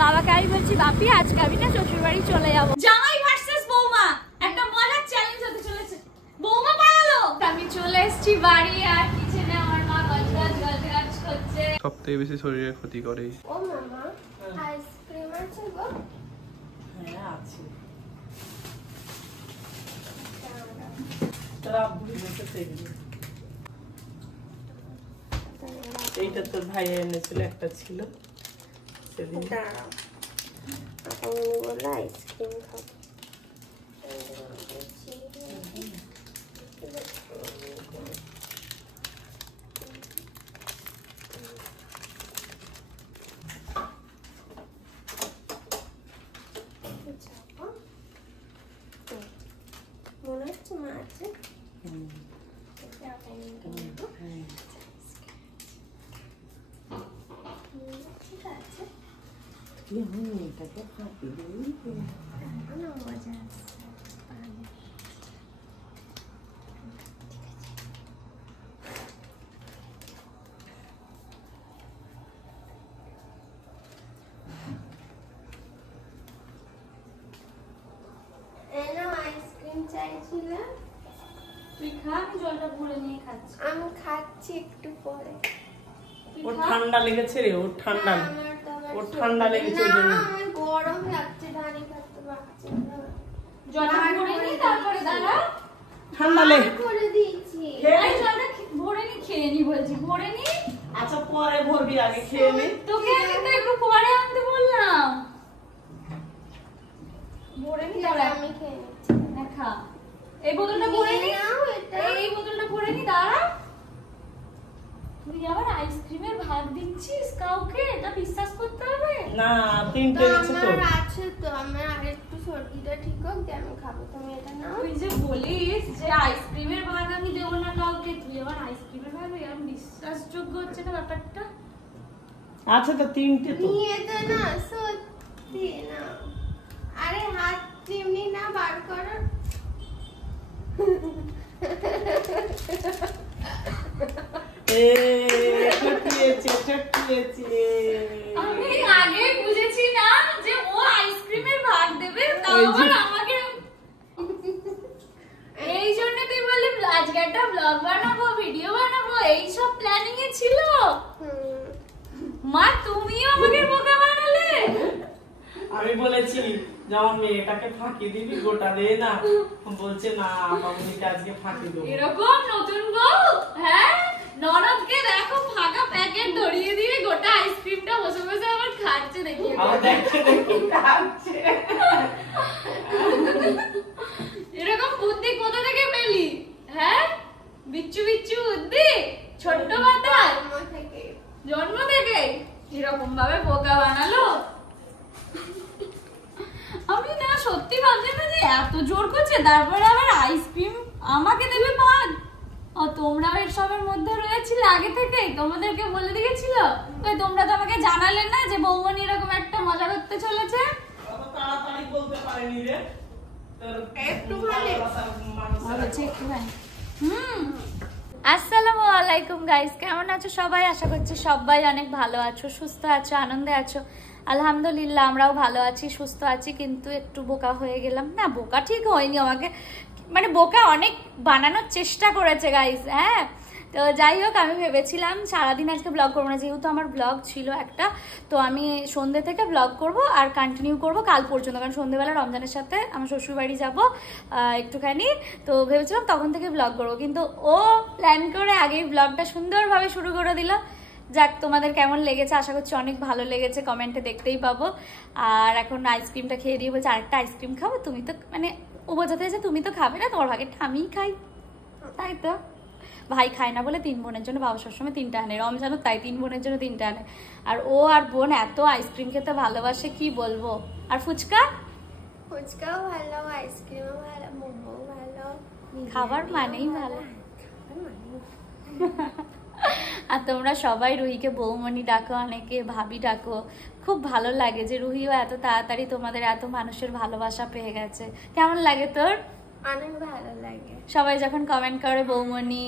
বাবাকে আমি বলছি বাপি আজকে আমি না শ্বশুর বাড়ি চলে যাবো। জামাই ভার্সেস বৌমা একটা মজার চ্যালেঞ্জ হতে চলেছে। বৌমা পালালো, আমি চলে এসেছি বাড়ি আর কিচেনে আমার মা গাছ করছে। সবথেকে বেশি শরীরে ক্ষতি করে। ও মামা আইসক্রিম আছে গো? হ্যাঁ আছে। তোরা ভুলে গেছে এইটা তোর ভাই এনেছিল, একটা ছিল সেদিন। আমি বললাম আইসক্রিম খাবো। মনে হচ্ছে মা আছে। ঠিক আছে এটাকে ফাঁকি দিই। মজা আছে। আইসক্রিম চাইছিলে? তুই খা, আমি জলটা ভরে নিয়ে খাচ্ছি। আমি খাচ্ছি একটু পরে। ওর ঠান্ডা লেগেছে রে, ওর ঠান্ডা লেগেছে। আমার গরম লাগছে, ধানি খাতে পারছি না। জলটা ভরে নি তারপরে দাঁড়া। ঠান্ডা লেগে করে দিয়েছি। আরে জলটা ভরে নি, খেয়ে নি বলছি, ভরে নি। আচ্ছা পরে ভরবি, আগে খেয়ে নে। তোকে আমি তো একটু পরে আনতে বললাম। ভরে নি দাঁড়া, আমি খেয়ে নিচ্ছি। খা। এই বোতলটা ভরে নি, এই বোতলটা ভরে নি দাঁড়া। তুই আবার আইসক্রিমের ভাগ দিচ্ছিস কাউকে? এটা বিশ্বাস করতে হবে না। তিনটে গেছে তো। আমার আছে তো, আমার আরেকটু সর্দিটা ঠিক হোক দিয়ে আমি খাবো। তুমি এটা নাও। তুই যে বলিস যে আইসক্রিমের ভাগ আমি দেবো না কাউকে, তুই আবার আইসক্রিমের ভাগ, এরকম বিশ্বাসযোগ্য হচ্ছে না ব্যাপারটা। আচ্ছা তো তিনটে তো। নিয়ে তো না, সত্যি না। আরে হাত চিমনি না বার করো। আমি আগে বুঝেছি না যে ও আইসক্রিমের ভাগ দেবে, তাও আবার আমাকে। এই জন্য তুই বললি আজকে একটা ব্লগ বানাবো, ভিডিও বানাবো, এই সব প্ল্যানিং এ ছিল। মা তুমিও আমাকে বোকা বানালে। আমি বলেছি যেমন মেয়েটাকে ফাঁকি দিবি, গোটা দে না। বলছে না মামুনিকে আজকে ফাঁকি দেবো। এরকম নতুন বউ, হ্যাঁ ননদকে দেখো ফাঁকা প্যাকেট ধরিয়ে দিয়ে গোটা আইসক্রিমটা বসে বসে আবার খাচ্ছে, দেখি আবার দেখছে দেখি খাচ্ছে। এরকম বুদ্ধি কোথা থেকে পেলি? হ্যাঁ বিচ্ছু বিচ্ছু বুদ্ধি, ছোট্ট মাথায়, জন্ম থেকে এরকম ভাবে বোকা বানালো। আমি না সত্যি ভাবছি না যে এত জোর করছে, তারপরে আবার আইসক্রিম আমাকে দেবে ভাগ। ও তোমরা এসবের মধ্যে রয়েছিলে আগে থেকেই, তোমাদেরকে বলে দিয়েছিল। ওই তোমরা তো আমাকে জানালে না যে বৌমনি এরকম একটা মজা করতে চলেছে। অত তাড়াতাড়ি বলতে পারিনি রে। তোর একটুখানি আসসালামু আলাইকুম গাইস, কেমন আছো সবাই? আশা করছি সবাই অনেক ভালো আছো, সুস্থ আছো, আনন্দে আছো। আলহামদুলিল্লাহ আমরাও ভালো আছি, সুস্থ আছি। কিন্তু একটু বোকা হয়ে গেলাম। না বোকা ঠিক হয়নি, আমাকে মানে বোকা অনেক বানানোর চেষ্টা করেছে গাইস। হ্যাঁ তো যাই হোক, আমি ভেবেছিলাম সারাদিন আজকে ব্লগ করবো না, যেহেতু আমার ব্লগ ছিল একটা। তো আমি সন্ধ্যে থেকে ব্লগ করব আর কন্টিনিউ করব কাল পর্যন্ত, কারণ সন্ধ্যেবেলা রমজানের সাথে আমার শ্বশুরবাড়ি যাব একটুখানি। তো ভেবেছিলাম তখন থেকে ব্লগ করবো, কিন্তু ও প্ল্যান করে আগেই ব্লগটা সুন্দরভাবে শুরু করে দিল। যাক, তোমাদের কেমন লেগেছে আশা করছি অনেক ভালো লেগেছে, কমেন্টে দেখতেই পাবো। আর এখন আইসক্রিমটা খেয়ে দিয়ে বলছে আরেকটা আইসক্রিম খাবো। তুমি তো মানে ও বোঝাতে হয়েছে তুমি তো খাবে না, তোমার ভাগেরটা আমিই খাই। তাই তো, ভাই খায় না বলে 3 বোনের জন্য বাবা সবসময় 3টা আনে, রমজানও তাই 3 বোনের জন্য 3টা আনে। আর ও আর বোন এত আইসক্রিম খেতে ভালোবাসে কি বলবো। আর ফুচকাও ভালো, আইসক্রিমও ভালো, মোমো ভালো, খাবার মানেই ভালো। আর তোমরা সবাই রুহিকে বৌমনি ডাকো, অনেকে ভাবি ডাকো। খুব ভালো লাগে যে রুহিও এত তাড়াতাড়ি তোমাদের এত মানুষের ভালোবাসা পেয়ে গেছে। কেমন লাগে তোর? অনেক ভালো লাগে। সবাই যখন কমেন্ট করে বৌমনি,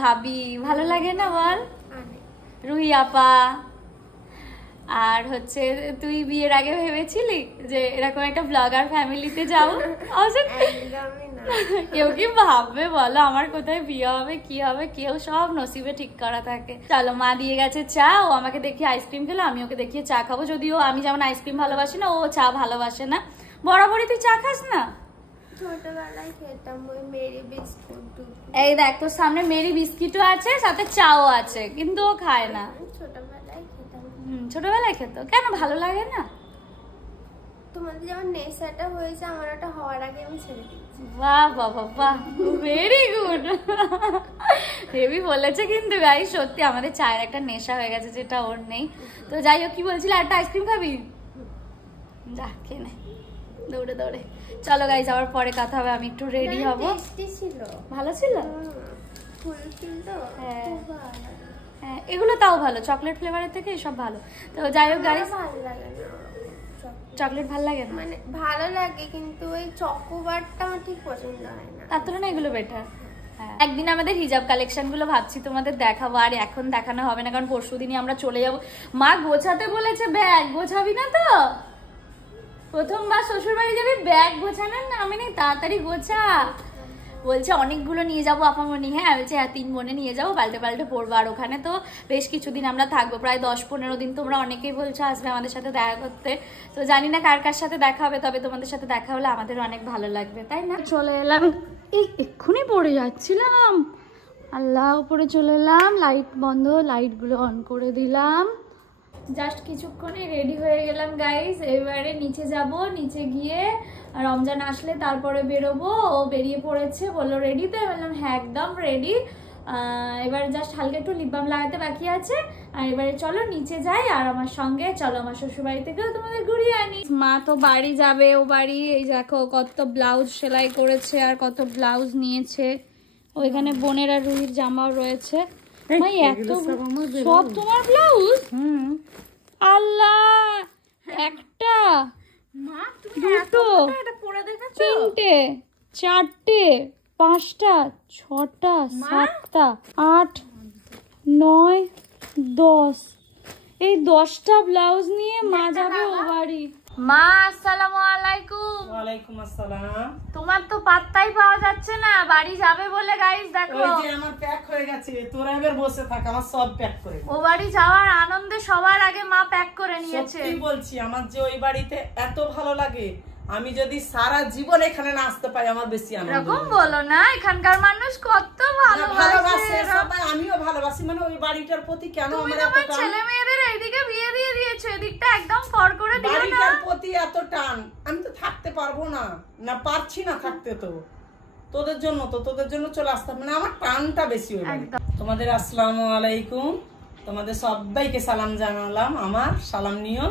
ভাবি, ভালো লাগে না বল? রুহি আপা, আর হচ্ছে তুই বিয়ের আগে ভেবেছিলি যে এরকম একটা ব্লগার ফ্যামিলিতে যাবো? একদমই না। কেউ কি ভাববে বলো আমার কোথায় বিয়ে হবে কি হবে, কেউ সব নসিবে ঠিক করা থাকে। চলো, মা দিয়ে গেছে চা, ও আমাকে দেখিয়ে আইসক্রিম খেলো, আমি ওকে দেখিয়ে চা খাবো। যদিও আমি যেমন আইসক্রিম ভালোবাসি না, ও চা ভালোবাসে না। বরাবরই তুই চা খাস না? ছোটবেলায় খেতাম ওই মেরি বিস্কুট। এই দেখ, তোর সামনে মেরি বিস্কিটও আছে, সাথে চাও আছে, কিন্তু ও খায় না। ছোটবেলায় খেতাম। ছোটবেলায় খেত কেন? ভালো লাগে না? তোমাদের যেমন নেশাটা হয়েছে, আমার ওটা হওয়ার আগে আমি ছেড়ে দিচ্ছি। বাহ বাবা বাহ, ভেরি গুড। হেভি বলেছে কিন্তু গাই, সত্যি আমাদের চায়ের একটা নেশা হয়ে গেছে, যেটা ওর নেই। তো যাই হোক, কি বলছিলে, একটা আইসক্রিম খাবি? যা খেয়ে নে দৌড়ে দৌড়ে। চলো গাইজ, আবার পরে কথা হবে, আমি একটু রেডি হব। টেস্টি ছিল, ভালো ছিল। ফুলফিল তো হ্যাঁ। খুব ভালো। হ্যাঁ, এগুলো তাও ভালো, চকলেট ফ্লেভারের থেকে এসব ভালো। তো যাই হোক গাইজ, ভালো লাগে না চকলেট ভালো লাগে না? মানে ভালো লাগে, কিন্তু ওই চকোবারটা আমার ঠিক পছন্দ হয় না। তার তুলনায় এগুলো বেটার। একদিন আমাদের হিজাব কালেকশন গুলো ভাবছি তোমাদের দেখাবো, আর এখন দেখানো হবে না, কারণ পরশুদিনই আমরা চলে যাব। মা গোছাতে বলেছে ব্যাগ, গোছাবি না তো? প্রথমবার শ্বশুর বাড়ি যাবি, ব্যাগ গোছানোর নামে নেই, তাড়াতাড়ি গোছা। বলছে অনেকগুলো নিয়ে যাবো আপামনি। হ্যাঁ বলছে, হ্যাঁ 3 বোনে নিয়ে যাবো, পাল্টে পাল্টে পড়বো। আর ওখানে তো বেশ কিছুদিন আমরা থাকবো, প্রায় 10-15 দিন। তোমরা অনেকেই বলছো আসবে আমাদের সাথে দেখা করতে, তো জানি না কার কার সাথে দেখা হবে, তবে তোমাদের সাথে দেখা হলে আমাদের অনেক ভালো লাগবে, তাই না? চলে এলাম, এই এক্ষুনি পড়ে যাচ্ছিলাম। আল্লাহ, উপরে চলে এলাম, লাইট বন্ধ, লাইটগুলো অন করে দিলাম। জাস্ট কিছুক্ষণে রেডি হয়ে গেলাম গাইস। এবারে নিচে যাব, নিচে গিয়ে রমজান আসলে তারপরে বেরোবো। ও বেরিয়ে পড়েছে, বললো রেডি, তো বললাম হ্যাঁ একদম রেডি। এবারে জাস্ট হালকা একটু লিপ বাম লাগাতে বাকি আছে। আর এবারে চলো নিচে যাই, আর আমার সঙ্গে চলো আমার শ্বশুর বাড়ি থেকেও তোমাদের ঘুরিয়ে আনি। মা তো বাড়ি যাবে, ও বাড়ি এই দেখো কত ব্লাউজ সেলাই করেছে আর কত ব্লাউজ নিয়েছে। ওইখানে বোনের আর রুহির জামাও রয়েছে। ভাই এত সব তোমার ব্লাউজ? আল্লাহ, একটা, দুটো, তিনটে, চারটে, 5টা, 6টা, 7টা, 8, 9, 10, এই 10টা ব্লাউজ নিয়ে মা যাবে ও বাড়ি। মা আসসালামু আলাইকুম। ওয়ালাইকুম আসসালাম। তোমার তো পাত্তাই পাওয়া যাচ্ছে না, বাড়ি যাবে বলে গাইস দেখো। ওই যে আমার প্যাক হয়ে গেছে, তোরা এবার বসে থাক, আমার সব প্যাক করে। ও বাড়ি যাওয়ার আনন্দে সবার আগে মা প্যাক করে নিয়েছে। সত্যি বলছি, আমার যে ওই বাড়িতে এত ভালো লাগে, আমি যদি সারা জীবন এখানে না আসতে পাই আমার বেশি আনন্দ। এরকম বলো না, এখানকার মানুষ কত ভালোবাসে। সবাই, আমিও ভালোবাসি, মানে ওই বাড়িটার প্রতি কেন তুমি আমার তোমার এত টান, ছেলে মেয়েদের এইদিকে বিয়ে দিয়ে দিয়েছো, এদিকটা একদম ফর করে দিও না। বাড়িটার প্রতি এত টান, আমি তো থাকতে পারবো না, না পারছি না থাকতে। তো তোদের জন্য চলে আসতাম, মানে আমার টানটা বেশি ওই বাড়িতে। তোমাদের আসসালামু আলাইকুম, তোমাদের সবাইকে সালাম জানালাম, আমার সালাম নিও।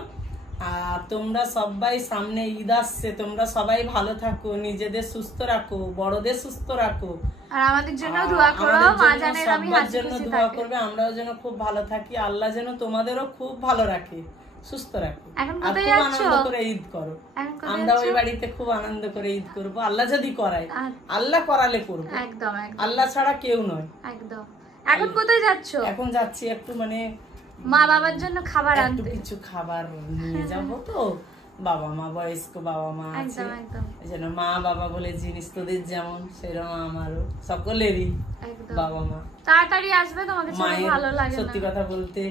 আর তোমরা সবাই, সামনে ঈদ আসছে, তোমরা সবাই ভালো থাকো, নিজেদের সুস্থ রাখো, বড়দের সুস্থ রাখো, আর আমাদের জন্য দোয়া করো, মা জানের আমি হাসি জন্য খুশি দোয়া থাকি। করবে, আমরাও যেন খুব ভালো থাকি, আল্লাহ যেন তোমাদেরও খুব ভালো রাখে, সুস্থ রাখে। এখন আর কোথায় খুব যাচ্ছো? আনন্দ করে ঈদ করো। এখন কোথায় আমরা ওই যাচ্ছো? বাড়িতে খুব আনন্দ করে ঈদ করবো, আল্লাহ যদি করায়, আচ্ছা। আল্লাহ করালে করবো, একদম একদম আল্লাহ ছাড়া কেউ নয়। একদম। এখন কোথায় যাচ্ছো? এখন যাচ্ছি একটু, মানে মা বাবার জন্য খাবার একটু আনতে। কিছু খাবার নিয়ে যাবো তো, বাবা মা, বয়স্ক বাবা মা আছে, একদম একদম এই জন্য মা বাবা বলে জিনিস তোদের যেমন সেরকম আমারও, সকলেরই একদম। বাবা মা। তাড়াতাড়ি আসবে, তোমাকে ছেড়ে মায়ের, ভালো লাগে না। সত্যি কথা বলতে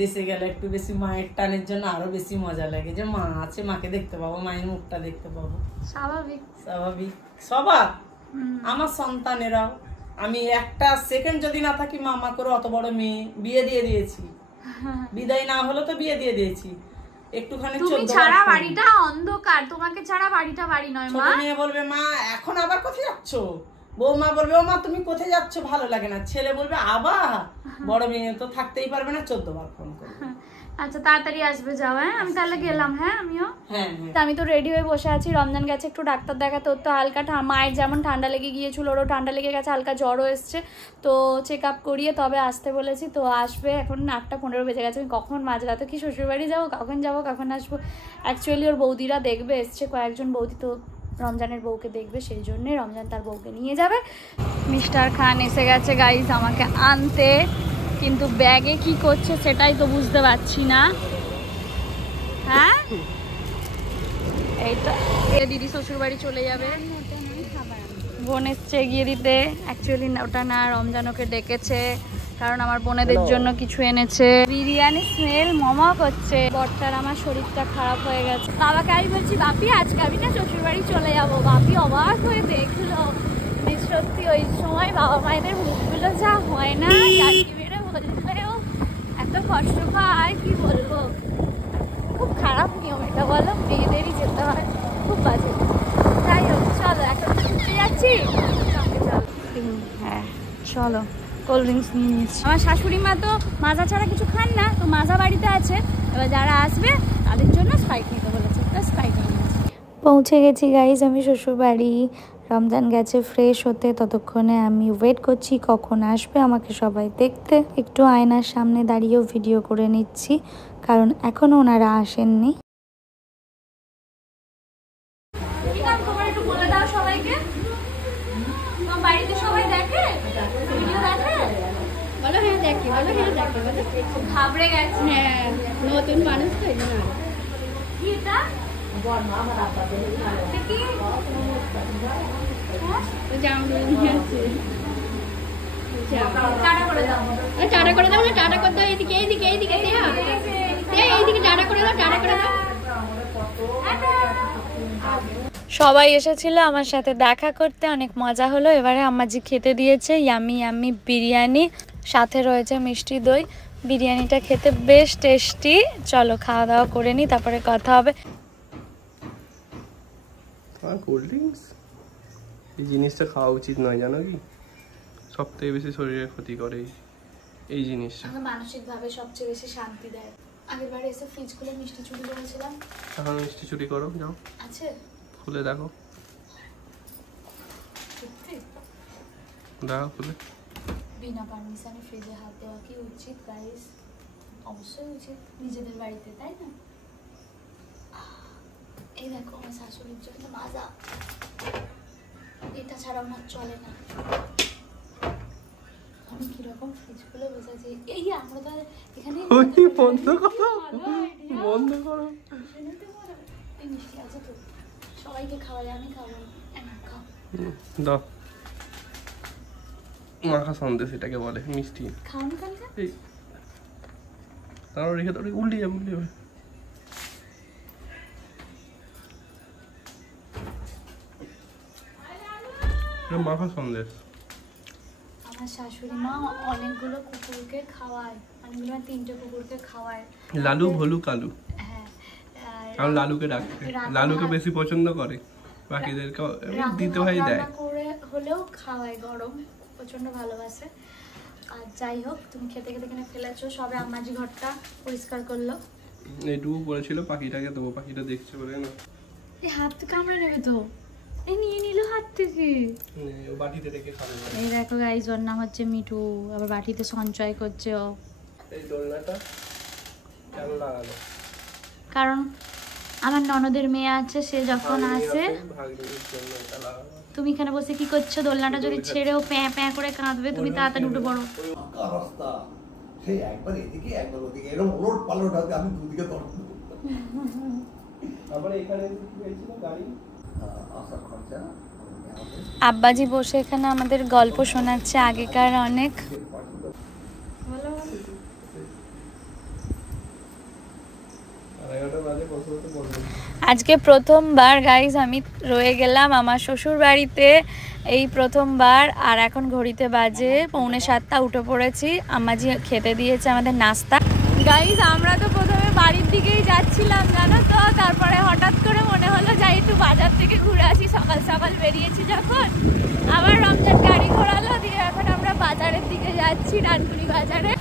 দেশে গেলে একটু বেশি মায়ের টানের জন্য আরো বেশি মজা লাগে, যে মা আছে, মাকে দেখতে পাবো, মায়ের মুখটা দেখতে পাবো, স্বাভাবিক। স্বাভাবিক সবার। আমার সন্তানেরাও, আমি একটা সেকেন্ড যদি না থাকি, মামা করে অত বড় মেয়ে বিয়ে দিয়ে দিয়েছি, বিদায় না হলো তো বিয়ে দিয়ে দিয়েছি, একটুখানি তুমি ছাড়া বাড়িটা অন্ধকার, তোমাকে ছাড়া বাড়িটা বাড়ি নয় মা। ছোট মেয়ে বলবে মা এখন আবার কোথায় যাচ্ছ, বৌমা বলবে ও মা তুমি কোথায় যাচ্ছ, ভালো লাগে না, ছেলে বলবে আবার, বড় মেয়ে তো থাকতেই পারবে না, 14 বার ফোন করবে। আচ্ছা তাড়াতাড়ি আসবে, যাও। হ্যাঁ আমি তাহলে গেলাম। হ্যাঁ আমিও। হ্যাঁ আমি তো রেডি হয়ে বসে আছি। রমজান গেছে একটু ডাক্তার দেখাতে, ওর তো হালকা মায়ের যেমন ঠান্ডা লেগে গিয়েছিল, ওরও ঠান্ডা লেগে গেছে, হালকা জ্বরও এসছে, তো চেক আপ করিয়ে তবে আসতে বলেছি। তো আসবে, এখন 8টা 15 বেজে গেছে। আমি কখন মাঝরাতে কি শ্বশুরবাড়ি যাবো, কখন আসবো। অ্যাকচুয়ালি ওর বৌদিরা দেখবে এসছে, কয়েকজন বৌদি, তো রমজানের বউকে দেখবে, সেই জন্যে রমজান তার বউকে নিয়ে যাবে। মিস্টার খান এসে গেছে গাইজ আমাকে আনতে, কিন্তু ব্যাগে কি করছে সেটাই তো বুঝতে পারছি না। হ্যাঁ এই তো দিদি শ্বশুর বাড়ি চলে যাবে, বোন এসছে এগিয়ে দিতে। অ্যাকচুয়ালি ওটা না, রমজান ওকে ডেকেছে কারণ আমার বোনেদের জন্য কিছু এনেছে। বিরিয়ানি স্মেল মমা করছে। বরটার আমার শরীরটা খারাপ হয়ে গেছে। বাবাকে আমি বলছি বাপি আজকে আমি না শ্বশুর বাড়ি চলে যাবো। বাপি অবাক হয়ে দেখলো। সত্যি ওই সময় বাবা মায়েদের মুখগুলো যা হয় না, চাকরি বেড়ে বললেও এত কষ্ট পায় কি বলবো। খুব খারাপ নিয়ম এটা, বলো, মেয়েদেরই যেতে হয়, খুব বাজে। যাই হোক চলো এখন ঘুরতে যাচ্ছি। হ্যাঁ চলো, কোল্ড ড্রিঙ্কস নিয়ে নিয়েছি। আমার শাশুড়ি মা তো মাজা ছাড়া কিছু খান না, তো মাজা বাড়িতে আছে। এবার যারা আসবে তাদের জন্য স্প্রাইট নিতে বলেছে, তো স্প্রাইট নিয়ে নিয়েছি। পৌঁছে গেছি গাইজ আমি শ্বশুর বাড়ি। রমজান গেছে ফ্রেশ হতে, ততক্ষণে আমি ওয়েট করছি কখন আসবে আমাকে সবাই দেখতে। একটু আয়নার সামনে দাঁড়িয়েও ভিডিও করে নিচ্ছি কারণ এখনো ওনারা আসেননি। বাড়িতে সবাই দেখে ভিডিও দেখে, বলো হ্যাঁ দেখে, বলো হ্যাঁ দেখে, বলো ঘাবড়ে গেছে। হ্যাঁ নতুন মানুষ তো এই জন্য। কি এটা দেখি টাটা করে দাও, টাটা করে দাও না, টাটা করে দাও। এইদিকে এইদিকে এইদিকে এইদিকে টাটা করে দাও, টাটা করে দাও। সবাই এসেছিল আমার সাথে দেখা করতে, অনেক মজা হলো। এবারে আম্মাজি খেতে দিয়েছে ইয়ামি ইয়ামি বিরিয়ানি, সাথে রয়েছে মিষ্টি দই। বিরিয়ানিটা খেতে বেশ টেস্টি। চলো খাওয়া দাওয়া করে নিই, তারপরে কথা হবে। কোল্ড ড্রিঙ্কস এই জিনিসটা খাওয়া উচিত নয়, জানো কি? সবথেকে বেশি শরীরের ক্ষতি করে এই জিনিসটা। মানসিকভাবে সবচেয়ে বেশি শান্তি দেয়। আগের বারে এসে ফ্রিজ খুলে মিষ্টি চুরি করেছিলাম। এখন মিষ্টি চুরি করো, যাও আছে খুলে দেখো, দেখো খুলে। বিনা পারমিশনে ফ্রিজে হাত দেওয়া কি উচিত গাইস? অবশ্যই উচিত, নিজেদের বাড়িতে, তাই না? এই দেখো আমার শাশুড়ির জন্য মাজা, এটা ছাড়া আমার চলে না। আমি কিরকম ফ্রিজ খুলে বসেছি। এই আমরা তো এখানে বন্ধ করো, বন্ধ করো। এই মিষ্টি আছে তো, সবাইকে খাওয়ালে আমি খাবো না। খাও দাও, মাখা সন্দেশ এটাকে বলে, মিষ্টি। খাওয়ানো কালকে এই তারপর রেখে তো উল্টে যাবে, উল্টে যাবে। মাখা সন্দেশ। আমার শাশুড়ি মা অনেকগুলো কুকুরকে খাওয়ায়, অনেকগুলো 3টে কুকুরকে খাওয়ায়। লালু, ভলু, কালু। হ্যাঁ, আর লালুকে ডাকতে, লালুকে বেশি পছন্দ করে, বাকিদেরকে দিতে ভাই দেয় করে হলেও খাওয়ায়, গরম প্রচন্ড ভালোবাসে। আর যাই হোক, তুমি খেতে খেতে কিনে ফেলেছো। সবে আম্মাজি ঘরটা পরিষ্কার করলো। এইটুকু পড়েছিল, পাখিটাকে দেবো, পাখিটা দেখছে বলে না। এই হাত কামড়ে নেবে তো, এই নিয়ে নিল হাত থেকে। বাটিতে রেখে খাবে। এই দেখো গাইস, ওর নাম হচ্ছে মিঠু, আবার বাটিতে সঞ্চয় করছে ও। এই দোলনাটা কেন লাগালো? কারণ আমার ননদের মেয়ে আছে, সে যখন আসে। তুমি এখানে বসে কি করছো? দোলনাটা যদি ছেড়েও প্যাঁ প্যাঁ করে কাঁদবে, তুমি তাড়াতাড়ি উঠে পড়ো। রাস্তা সেই একবার এদিকে একবার ওদিকে, এরকম ওলট পালট হবে, আমি দুদিকে দৌড়। তারপরে এখানে হয়েছিল গাড়ি আসার খরচা। আব্বাজি বসে এখানে আমাদের গল্প শোনাচ্ছে আগেকার অনেক। আজকে প্রথমবার গাইজ আমি রয়ে গেলাম আমার শ্বশুর বাড়িতে, এই প্রথমবার। আর এখন ঘড়িতে বাজে 6:45, উঠে পড়েছি। আম্মাজি খেতে দিয়েছে আমাদের নাস্তা। গাইজ আমরা তো প্রথমে বাড়ির দিকেই যাচ্ছিলাম, জানো তো, তারপরে হঠাৎ করে মনে হলো যাই একটু বাজার থেকে ঘুরে আসি। সকাল সকাল বেরিয়েছি যখন, আবার রমজান গাড়ি ঘোরালো, দিয়ে এখন আমরা বাজারের দিকে যাচ্ছি, ডানকুনি বাজারে।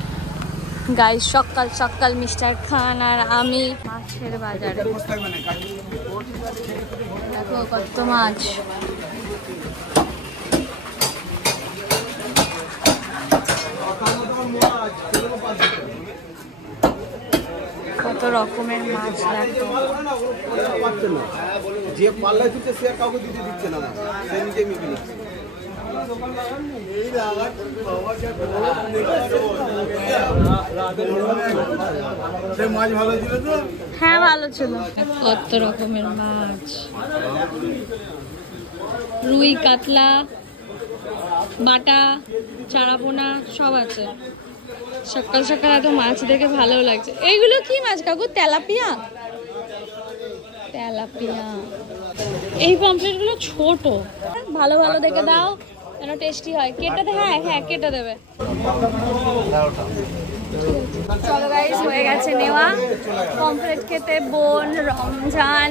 গাইজ সকাল সকাল মিস্টার খান আর আমি মাছের বাজারে। দেখো কত মাছ। কত রকমের মাছ দেখো। যে পাল্লায় দিচ্ছে সে কাউকে দিতে দিচ্ছে না, সে নিজে মিলে নিচ্ছে। মাছ ভালো ছিল তো? হ্যাঁ ভালো ছিল। কত রকমের মাছ, রুই, কাতলা, বাটা, চারাপোনা সব আছে। সকাল সকাল এত মাছ দেখে ভালো লাগছে। এইগুলো কি মাছ কাকু? তেলাপিয়া? তেলাপিয়া। এই পমফ্রেট গুলো ছোট, ভালো ভালো দেখে দাও যেন টেস্টি হয়। কেটে দে? হ্যাঁ হ্যাঁ কেটে দেবে। চলো গাইস, হয়ে গেছে নেওয়া। পমফ্রেট খেতে বোন, রমজান,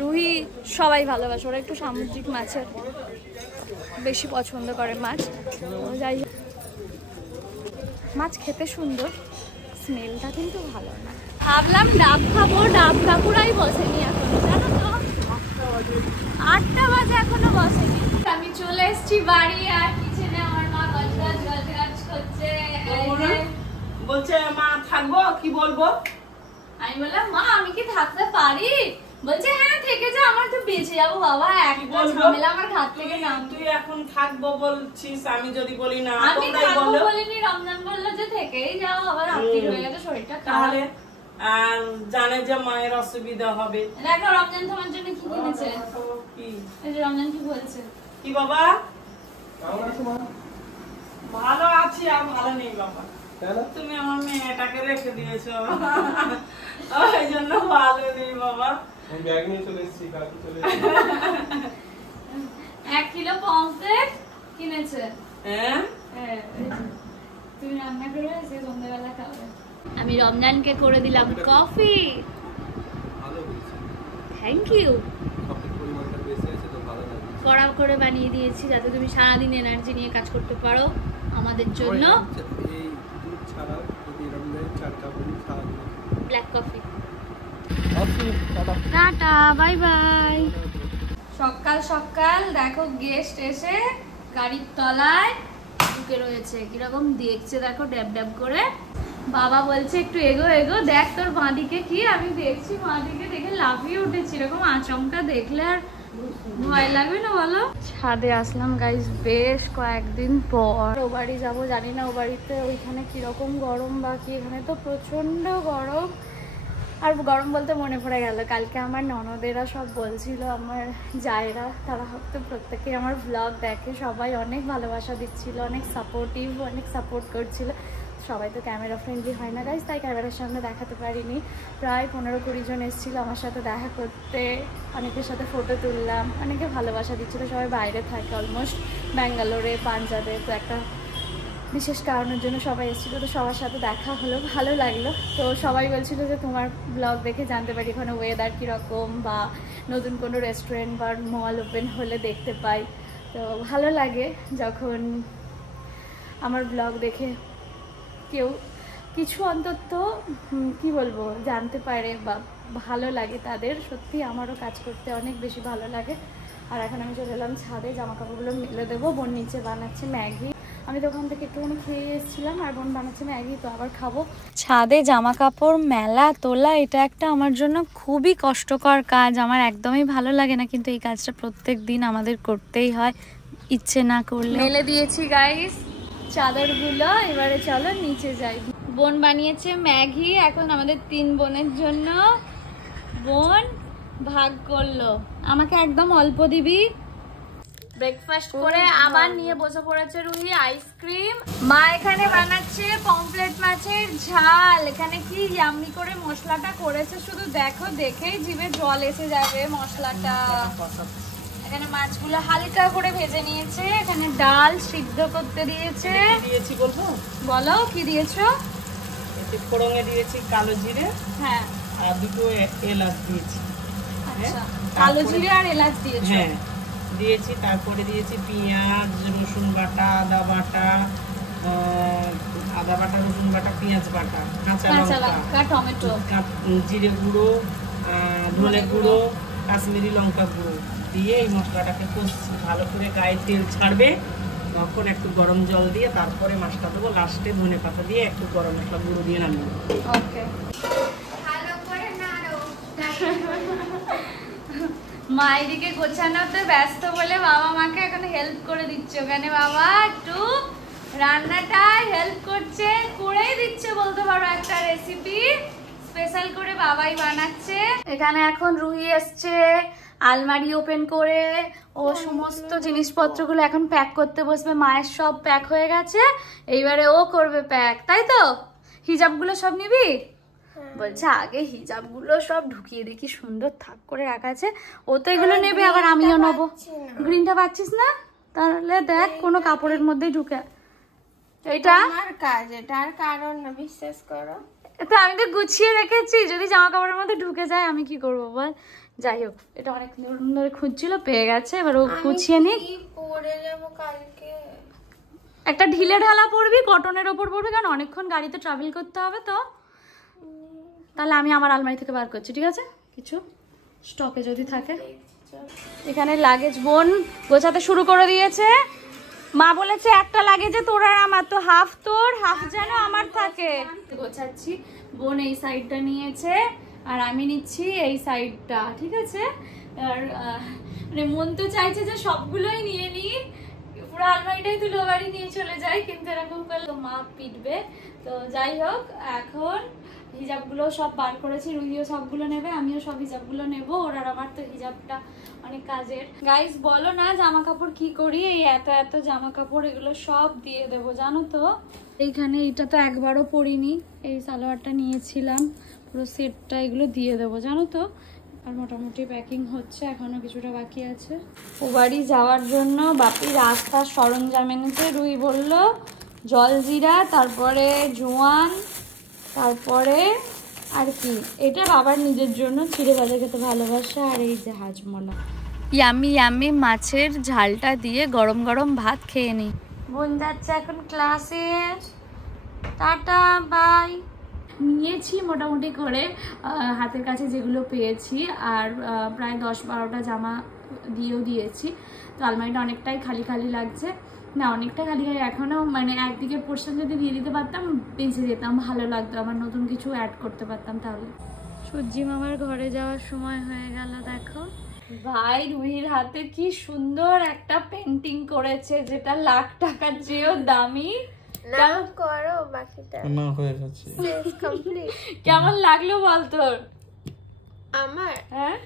রুহি সবাই ভালোবাসে। ওরা একটু সামুদ্রিক মাছের বেশি পছন্দ করে মাছ। যাই হোক, মাছ খেতে সুন্দর, স্মেলটা কিন্তু ভালো না। ভাবলাম ডাব খাবো, ডাব কাকুরাই বসেনি এখনো, জানো তো 8টা বাজে এখনো বসেনি। আমি চলে এসেছি বাড়ি, আর কিচেনে আমার মা গাছ করছে। বলছে মা থাকবো, কি বলবো? আমি বললাম মা আমি কি থাকতে পারি? বলছে হ্যাঁ থেকে যা, আমার তো বেঁচে যাবো বাবা, একটা ঝামেলা আমার ঘাট থেকে নাম। তুই এখন থাকবো বলছিস, আমি যদি বলি না? আমি থাকবো বলিনি, রমজান বললো যে থেকেই যাও, আবার রাত্রি হয়ে গেছে, শরীরটা তাহলে জানে যে মায়ের অসুবিধা হবে। দেখো রমজান তোমার জন্য কি কিনেছে। কি? এই যে রমজান কি বলছে? কি বাবা? ভালো আছি, আর ভালো নেই বাবা। তুমি আমার মেয়েটাকে রেখে দিয়েছো, ওই জন্য ভালো নেই বাবা। ব্যাগ নিয়ে চলে এসেছি, কাকি চলে 1 কিলো পমফ্রেট কিনেছে। হ্যাঁ, তুমি রান্না করে এসে সন্ধ্যাবেলা খাবে। আমি রমজানকে করে দিলাম কফি। Thank you. কড়া করে বানিয়ে দিয়েছি যাতে তুমি সারাদিন এনার্জি নিয়ে কাজ করতে পারো আমাদের জন্য। Black coffee. Tata, bye bye. সকাল সকাল দেখো গেস্ট এসে গাড়ির তলায় ঢুকে রয়েছে, কিরকম দেখছে দেখো ড্যাব ড্যাব করে। বাবা বলছে একটু এগো এগো, দেখ তোর বাঁদিকে কি। আমি দেখছি বাঁদিকে, দেখে লাফিয়ে উঠেছি। এরকম আচমকা দেখলে আর ভয় লাগবে না বলো? ছাদে আসলাম গাইস বেশ কয়েকদিন পর। ও বাড়ি যাবো, জানি না ও বাড়িতে ওইখানে কিরকম গরম বা কি। এখানে তো প্রচন্ড গরম। আর গরম বলতে মনে পড়ে গেল, কালকে আমার ননদেরা সব বলছিল, আমার জায়েরা, তারা হয়তো প্রত্যেকেই আমার ব্লগ দেখে, সবাই অনেক ভালোবাসা দিচ্ছিল, অনেক সাপোর্টিভ, অনেক সাপোর্ট করছিল। সবাই তো ক্যামেরা ফ্রেন্ডলি হয় না গাইজ, তাই ক্যামেরার সামনে দেখাতে পারিনি। প্রায় 15-20 জন এসেছিলো আমার সাথে দেখা করতে, অনেকের সাথে ফটো তুললাম, অনেকে ভালোবাসা দিচ্ছিলো। সবাই বাইরে থাকে, অলমোস্ট ব্যাঙ্গালোরে, পাঞ্জাবে। তো একটা বিশেষ কারণের জন্য সবাই এসেছিলো, তো সবার সাথে দেখা হলো, ভালো লাগলো। তো সবাই বলছিল যে তোমার ব্লগ দেখে জানতে পারি এখানে ওয়েদার কীরকম, বা নতুন কোনো রেস্টুরেন্ট বা মল ওপেন হলে দেখতে পাই। তো ভালো লাগে যখন আমার ব্লগ দেখে কেউ কিছু অন্তত কি বলবো জানতে পারে বা ভালো লাগে তাদের। সত্যি আমারও কাজ করতে অনেক বেশি ভালো লাগে। আর এখন আমি চলে এলাম ছাদে, জামা কাপড়গুলো মেলে দেবো। বোন নিচে বানাচ্ছে ম্যাগি, আমি দোকান থেকে একটুখানি খেয়ে এসেছিলাম, আর বোন বানাচ্ছে ম্যাগি, তো আবার খাবো। ছাদে জামা কাপড় মেলা তোলা এটা একটা আমার জন্য খুবই কষ্টকর কাজ, আমার একদমই ভালো লাগে না, কিন্তু এই কাজটা প্রত্যেক দিন আমাদের করতেই হয়, ইচ্ছে না করলে। মেলে দিয়েছি গাইস চাদরগুলো, এবারে চলো নিচে যাই। বোন বানিয়েছে ম্যাগি এখন আমাদের 3 বোনের জন্য। বোন ভাগ করলো, আমাকে একদম অল্প দিবি। ব্রেকফাস্ট করে আবার নিয়ে বসে পড়েছে রুহি আইসক্রিম। মা এখানে বানাচ্ছে পমফ্রেট মাছের ঝাল। এখানে কি ইয়াম্মি করে মশলাটা করেছে, শুধু দেখো, দেখেই জিভে জল এসে যাবে মশলাটা। এখানে মাছগুলো হালকা করে ভেজে নিয়েছে, এখানে ডাল সিদ্ধ করতে দিয়েছে। দিয়েছি বলবো? বলো কি দিয়েছো? ফোড়নে দিয়েছি কালো জিরে, হ্যাঁ, আর 2 এলাচ দিয়েছি। আচ্ছা, কালো জিরে আর এলাচ দিয়েছো? হ্যাঁ দিয়েছি। তারপরে দিয়েছি পেঁয়াজ, রসুন বাটা, আদা বাটা, রসুন বাটা, পেঁয়াজ বাটা, কাঁচা লঙ্কা, টমেটো, জিরে গুঁড়ো, ধনে গুঁড়ো, কাশ্মীরি লঙ্কা গুঁড়ো দিয়ে এই মশলাটাকে ভালো করে গায়ে তেল ছাড়বে, তখন একটু গরম জল দিয়ে তারপরে মাছটা দেবো। লাস্টে ধনে পাতা দিয়ে একটু গরম মশলা গুঁড়ো দিয়ে নামিয়ে। ওকে, মা এদিকে গোছানোতে ব্যস্ত বলে বাবা মাকে এখন হেল্প করে দিচ্ছে। ওখানে বাবা একটু রান্নাটা হেল্প করছে, করেই দিচ্ছে বলতে পারো, একটা রেসিপি স্পেশাল করে বাবাই বানাচ্ছে। এখানে এখন রুহি এসছে আলমারি ওপেন করে, ও সমস্ত জিনিসপত্রগুলো এখন প্যাক করতে বসবে। মায়ের সব প্যাক হয়ে গেছে, এইবারে ও করবে প্যাক, তাই তো? হিজাবগুলো সব নিবি? বলছে আগে হিজাবগুলো সব ঢুকিয়ে দেখি সুন্দর থাক করে রাখা আছে, ও তো এগুলো নেবে, আবার আমিও নেবো। গ্রিনটা পাচ্ছিস না? তাহলে দেখ কোনো কাপড়ের মধ্যে ঢুকে। এইটা আমার কাজ, এটা আর কারণ না, বিশ্বাস করো। এটা আমি তো গুছিয়ে রেখেছি, যদি জামা কাপড়ের মধ্যে ঢুকে যায় আমি কি করবো বল। যাই হোক, এটা অনেক দিন ধরে খুঁজছিল, পেয়ে গেছে, এবার ও গুছিয়ে নি। পরে যাবো কালকে। একটা ঢিলে ঢালা পরবি, কটনের ওপর পরবি, কারণ অনেকক্ষণ গাড়িতে ট্রাভেল করতে হবে তো। তাহলে আমি আমার আলমারি থেকে বার করছি, ঠিক আছে? কিছু স্টকে যদি থাকে। এখানে লাগেজ বোন গোছাতে শুরু করে দিয়েছে। মা বলেছে একটা লাগেজে তোর আর আমার, তো হাফ তোর হাফ যেন আমার থাকে। গোছাচ্ছি, বোন এই সাইডটা নিয়েছে আর আমি নিচ্ছি এই সাইডটা, ঠিক আছে? আর মানে মন তো চাইছে যে সবগুলোই নিয়ে নিই, পুরো আলমারিটাই তুলে বাড়ি নিয়ে চলে যাই, কিন্তু এরকম করলে মা পিটবে। তো যাই হোক, এখন হিজাবগুলো সব বার করেছি, রুহিও সবগুলো নেবে, আমিও সব হিজাবগুলো নেবো। ওর আর আমার তো হিজাবটা অনেক কাজের। গাইস বলো না জামা কাপড় কি করি, এই এত এত জামা কাপড় এগুলো সব দিয়ে দেবো, জানো তো? এইখানে এটা তো একবারও পরিনি, এই সালোয়ারটা নিয়েছিলাম, পুরো সেটটা এগুলো দিয়ে দেবো, জানো তো? আর মোটামুটি প্যাকিং হচ্ছে, এখনো কিছুটা বাকি আছে। ও বাড়ি যাওয়ার জন্য বাপি রাস্তার সরঞ্জাম এনেছে। রুই বললো জলজিরা, তারপরে জোয়ান, তারপরে আর কি এটা বাবার নিজের জন্য, চিড়ে ভাজা খেতে ভালোবাসে। আর এই যে হাজমোলা, ইয়ামি ইয়ামি মাছের ঝালটা দিয়ে গরম গরম ভাত খেয়ে নিই। বোন যাচ্ছে এখন ক্লাসে, টাটা বাই। নিয়েছি মোটামুটি করে হাতের কাছে যেগুলো পেয়েছি, আর প্রায় 10-12টা জামা দিয়েও দিয়েছি। তো আলমারিটা অনেকটাই খালি খালি লাগছে, না অনেকটা খালি খালি এখনো, মানে একদিকে পোর্শন যদি দিয়ে দিতে পারতাম বেঁচে যেতাম, ভালো লাগতো, আমার নতুন কিছু অ্যাড করতে পারতাম তাহলে। সূর্যি মামার ঘরে যাওয়ার সময় হয়ে গেল, দেখো ভাই রুহির হাতে কি সুন্দর একটা পেন্টিং করেছে, যেটা লাখ টাকার চেয়েও দামি। না করো বাকিটা, না হয়ে গেছে কমপ্লিট। কেমন লাগলো বল তোর? আমার হ্যাঁ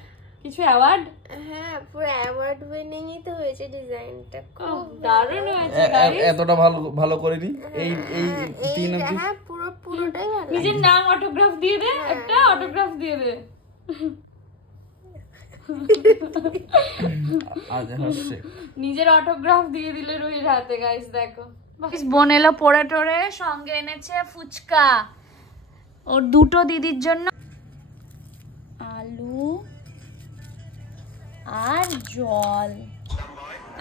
কিছু অ্যাওয়ার্ড? হ্যাঁ পুরো অ্যাওয়ার্ড উইনিংই তো হয়েছে, ডিজাইনটা খুব দারুণ হয়েছে গাইস। এতটা ভালো করিনি এই তিন অবধি। হ্যাঁ পুরোটাই ভালো। নিজের নাম অটোগ্রাফ দিয়ে দে, একটা অটোগ্রাফ দিয়ে দে। আজ হচ্ছে নিজের অটোগ্রাফ দিয়ে দিলে রুহির হাতে গাইস, দেখো। বোন এলো পড়ে টোরে, সঙ্গে এনেছে ফুচকা ওর দুটো দিদির জন্য, আলু আর জল।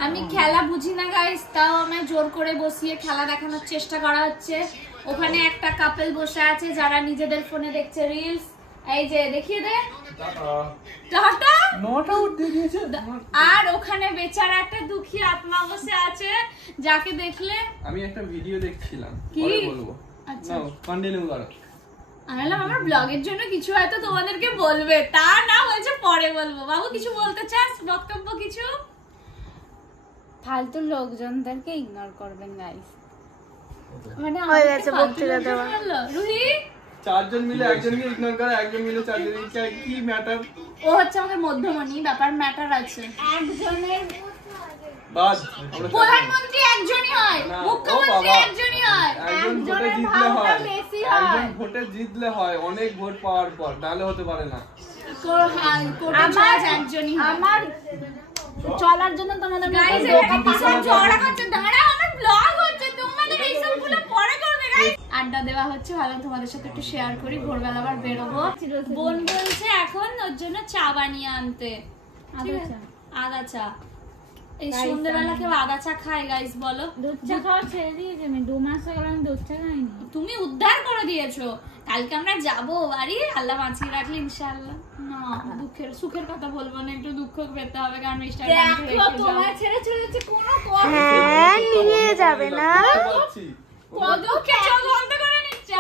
আমি খেলা বুঝি না গাইস, তাও আমায় জোর করে বসিয়ে খেলা দেখানোর চেষ্টা করা হচ্ছে। ওখানে একটা কাপল বসে আছে যারা নিজেদের ফোনে দেখছে রিলস, এই যে দেখিয়ে দে টাটা। আর ওখানে বেচারা একটা দুঃখী আত্মা বসে আছে, যাকে দেখলে আমি একটা ভিডিও দেখছিলাম, কি পরে বলবো। আচ্ছা নাও কন্টিনিউ করো। আমি বললাম আমার ব্লগের জন্য কিছু হয়তো তোমাদেরকে বলবে, তা না বলছে পরে বলবো। বাবু কিছু বলতে চাস, বক্তব্য কিছু? ফালতু লোকজনদেরকে ইগনোর করবেন গাইস। মানে হয়ে গেছে বক্তৃতা দেওয়া। রুহি চারজন মিলে একজনকে ইগনোর করে, একজন মিলে চারজনকে, কি ম্যাটার? ও হচ্ছে আমাদের মধ্যমণি, ব্যাপার ম্যাটার আছে। একজনের বাস প্রধানমন্ত্রী একজনই হয়, মুখ্যমন্ত্রী একজনই হয়, একজন ভোটে জিতলে হয়, একজন ভোটে জিতলে হয়, অনেক ভোট পাওয়ার পর, নাহলে হতে পারে না। আমার একজনই হয়। আমার চলার জন্য তোমাদের গাইস এটা কিসব ঝগড়া করছে? দাঁড়াও আমার ব্লগ হচ্ছে, তোমাদের এই সবগুলো পরে করবে গাইস। আড্ডা দেওয়া হচ্ছে, ভালো তোমাদের সাথে একটু শেয়ার করি, ভোরবেলা আবার বেরোবো। বোন বলছে এখন ওর জন্য চা বানিয়ে আনতে, আদা চা। এই সন্ধ্যেবেলা কেউ আদা চা খায় গাইস বলো? দুধ চা খাওয়া ছেড়ে দিয়েছি আমি, 2 মাস হয়ে গেল আমি দুধ চা খাইনি। তুমি উদ্ধার করে দিয়েছো। কালকে আমরা যাবো বাড়ি, আল্লাহ বাঁচিয়ে রাখলে ইনশাআল্লাহ। না দুঃখের সুখের কথা বলবো না, একটু দুঃখ পেতে হবে, কারণ দেখো তোমার ছেড়ে চলে যাচ্ছে কোনো কথা। হ্যাঁ নিয়ে যাবে না, কত কেমন বন্ধ করে নিচ্ছে।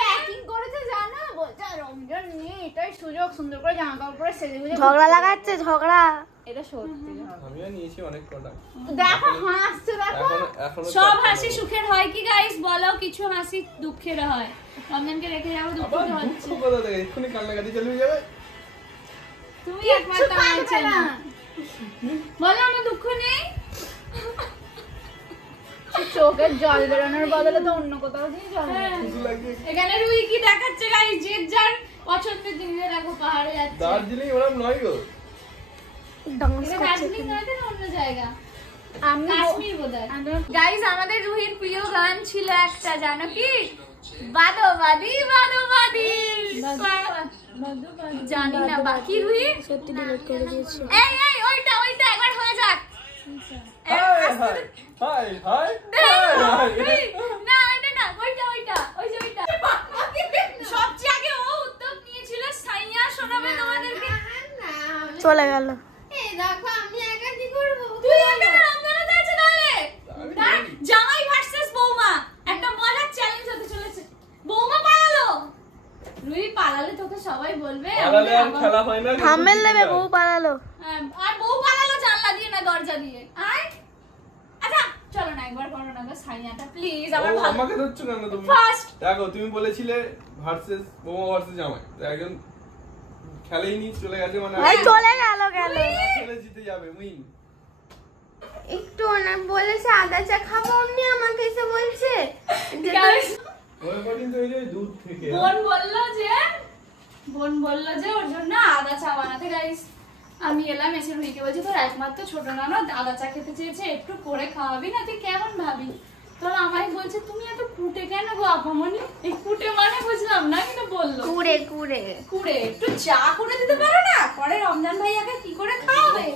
প্যাকিং করেছে জানো, বলছে রমজান নেই এটাই সুযোগ সুন্দর করে জামা কাপড় পরে সেজে গুজে ঝগড়া লাগাচ্ছে ঝগড়া। এটা সত্যি আমিও নিয়েছি অনেক প্রোডাক্ট। দেখো হাসছে দেখো এখনো সব হাসি সুখের হয় কি গাইস বলো? কিছু হাসি দুঃখের হয়। রমজানকে রেখে যাবো, দুঃখ তো হচ্ছে। কথা দেখে এক্ষুনি কান্নাকাটি চালিয়ে যাবে। তুমি একমাত্র আনছে না, বলো আমার দুঃখ নেই। চোখের জল বেরোনোর বদলে তো অন্য কোথাও দিয়ে জল এখানে রুই কি দেখাচ্ছে গাইস? যে যার পছন্দের জিনিস দেখো পাহাড়ে যাচ্ছে। দার্জিলিং ওরম নয় গো, এটা দার্জিলিং নয় তো অন্য জায়গা, কাশ্মীর বোধহয়। গাইস আমাদের রুহির প্রিয় গান ছিল একটা, জানো কি? বাদো বাদি বাদো বাদি। জানি না বাকি রুহি সত্যি ডিলিট করে দিয়েছে। এই এই ওইটা ওইটা একবার হয়ে যাক। হাই হাই না এটা না, ওইটা ওইটা ওই যে ওইটা। সবচেয়ে আগে ও উদ্যোগ নিয়েছিল, সাইয়া শোনাবে তোমাদেরকে। চলে গেল। এই দেখো আমি একা কি করব? তুই একা রমজানে যাচ্ছে তাহলে? না জামাই ভার্সেস বৌমা, একটা মজার চ্যালেঞ্জ হতে চলেছে। বৌমা পালালো, রুই পালালে তোকে সবাই বলবে পালালে আর খেলা হয় না। থাম্বনেল নেবে বউ পালালো। আর বউ পালালো জানলা দিয়ে না দরজা দিয়ে। আয় আচ্ছা চলো না একবার করো না গো সাইয়াটা প্লিজ। আমার ভালো আমাকে ধরছো কেন তুমি? ফার্স্ট দেখো তুমি বলেছিলে ভার্সেস বৌমা ভার্সেস জামাই, তো একজন খেলেই নি চলে গেছে, মানে এই চলে গেল গেল। খেলে জিতে যাবে উইন। একটু ওনার বলেছে আদা চা খাবো, অমনি আমাকে এসে বলছে যে গাইস ওই কঠিন তো এই যে দুধ থেকে বোন বললো যে ওর জন্য আদা চা বানাতে। গাইস আমি এলাম, এসে রুহিকে বলছি তোর একমাত্র ছোট নানা আদা চা খেতে চেয়েছে, একটু করে খাওয়াবি না? তুই কেমন ভাবি? তোর আমায় বলছে তুমি এত কুটে কেন গো আপামনি? এই কুটে মানে বুঝলাম না, কিন্তু বললো কুড়ে কুড়ে কুড়ে একটু চা করে দিতে পারো না? পরে রমজান ভাইয়াকে কি করে খাওয়াবে?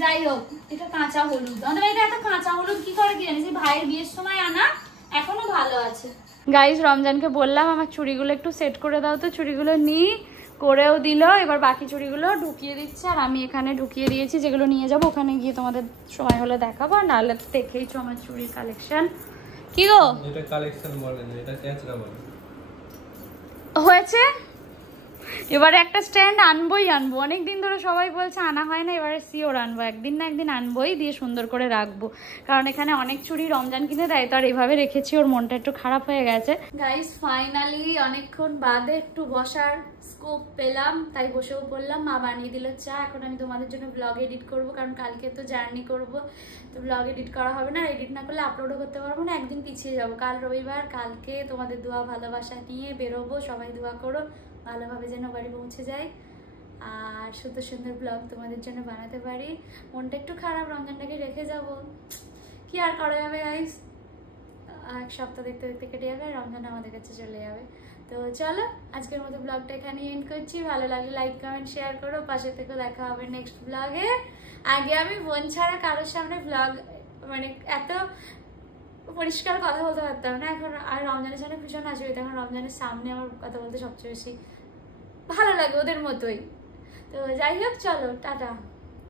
যাই হোক এটা কাঁচা হলুদ, আমাদের বাড়িতে এত কাঁচা হলুদ কি করে কি জানিস? ভাইয়ের বিয়ের সময় আনা, এখনো ভালো আছে। গাইস রমজানকে বললাম আমার চুড়িগুলো একটু সেট করে দাও, তো চুড়িগুলো নিয়ে করেও দিল। এবার বাকি চুড়িগুলো ঢুকিয়ে দিচ্ছে, আর আমি এখানে ঢুকিয়ে দিয়েছি। যেগুলো নিয়ে যাবো ওখানে গিয়ে তোমাদের সময় হলে দেখাবো, আর নাহলে দেখেইছো আমার চুড়ির কালেকশন। কি গো এটা কালেকশন বলে না, এটা ক্যাচরা বলে। হয়েছে? এবারে একটা স্ট্যান্ড আনবোই আনবো, অনেকদিন ধরে সবাই বলছে আনা হয় না, এবারে শিওর আনবো, একদিন না একদিন আনবোই, দিয়ে সুন্দর করে রাখবো। কারণ এখানে অনেক চুড়ি রমজান কিনে দেয়, তো আর এইভাবে রেখেছি, ওর মনটা একটু খারাপ হয়ে গেছে। গাইস ফাইনালি অনেকক্ষণ বাদে একটু বসার স্কোপ পেলাম, তাই বসেও পড়লাম। মা বানিয়ে দিল চা। এখন আমি তোমাদের জন্য ব্লগ এডিট করব, কারণ কালকে তো জার্নি করব, তো ব্লগ এডিট করা হবে না। এডিট না করলে আপলোডও করতে পারবো না, একদিন পিছিয়ে যাবো। কাল রবিবার, কালকে তোমাদের দোয়া ভালোবাসা নিয়ে বেরোবো। সবাই দোয়া করো ভালোভাবে যেন বাড়ি পৌঁছে যায়, আর সুন্দর সুন্দর ব্লগ তোমাদের জন্য বানাতে পারি। মনটা একটু খারাপ, রমজানটাকে রেখে যাব, কি আর করা যাবে গাইস। এক সপ্তাহ দেখতে দেখতে কেটে যাবে, রমজান আমাদের কাছে চলে যাবে। তো চলো আজকের মতো ব্লগটা এখানে এন্ড করছি। ভালো লাগলে লাইক কমেন্ট শেয়ার করো, পাশে থেকে দেখা হবে নেক্সট ব্লগে। আগে আমি বোন ছাড়া কারোর সামনে ব্লগ মানে এত পরিষ্কার কথা বলতে পারতাম না, এখন আর রমজানের সামনে ভীষণ আসবে, এখন রমজানের সামনে আমার কথা বলতে সবচেয়ে বেশি ভালো লাগে, ওদের মতোই। তো যাই হোক চলো টাটা।